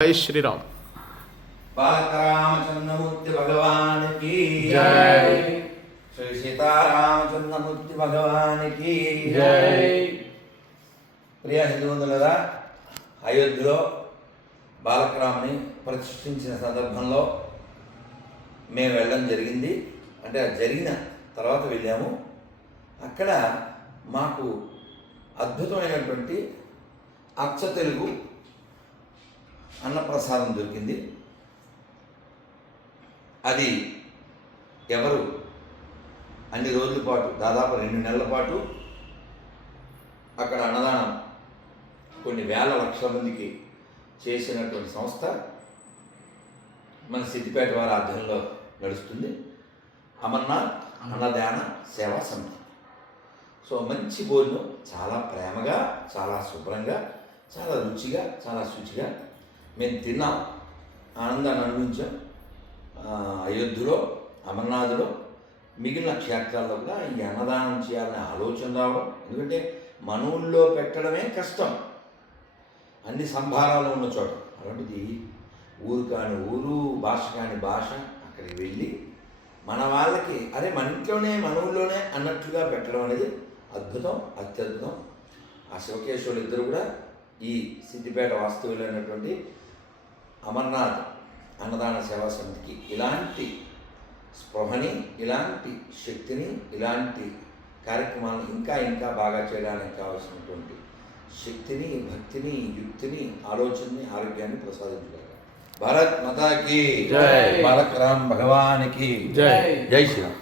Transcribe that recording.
जय श्री राम। बालकरामचंद्रमूर्ति भगवान की जय। श्री सीतारामचंद्रमूर्ति भगवान की जय। ప్రియ హిందువులారా, అయోధ్యలో బాలకరాముని ప్రతిష్ఠించిన సందర్భంలో మేము వెళ్ళడం జరిగింది. అంటే జరిగిన తర్వాత వెళ్ళాము. అక్కడ మాకు అద్భుతమైనటువంటి అచ్చ తెలుగు అన్నప్రసాదం దొరికింది. అది ఎవరు అన్ని రోజుల పాటు, దాదాపు 2 నెలల పాటు అక్కడ అన్నదానం కొన్ని వేల లక్షల మందికి చేసినటువంటి సంస్థ మన సిద్దిపేట వారి ఆధ్వర్యంలో నడుస్తుంది. అమర్నాథ్ అన్నదాన సేవా సమితి. సో మంచి భోజనం, చాలా ప్రేమగా, చాలా శుభ్రంగా, చాలా రుచిగా, చాలా శుచిగా మేము తిన్నాం, ఆనందాన్ని అనుభవించాం. అయోధ్యలో, అమర్నాథ్లో, మిగిలిన క్షేత్రాల్లో కూడా ఈ అన్నదానం చేయాలనే ఆలోచన రావడం. ఎందుకంటే మన ఊళ్ళో పెట్టడమే కష్టం, అన్ని సంభారాలు ఉన్న చోట. అలాంటిది ఊరు కాని ఊరు, భాష కాని భాష, అక్కడికి వెళ్ళి మన వాళ్ళకి అరే మన ఇంట్లోనే, మన ఊళ్ళోనే అన్నట్లుగా పెట్టడం అనేది అద్భుతం, అత్యద్భుతం. ఆ శివకేశ్వరులు ఇద్దరు కూడా ఈ సిద్దిపేట వాస్తవ్యులైనటువంటి అమర్నాథ్ అన్నదాన సేవా సమితికి ఇలాంటి స్పృహని, ఇలాంటి శక్తిని, ఇలాంటి కార్యక్రమాలను ఇంకా ఇంకా బాగా చేయడానికి కావాల్సినటువంటి శక్తిని, భక్తిని, యుక్తిని, ఆలోచనని, ఆరోగ్యాన్ని ప్రసాదించగలరు. భారత్ మాతాకి జై. బాలకరామ్ భగవానికి జై. జై శ్రీరామ్.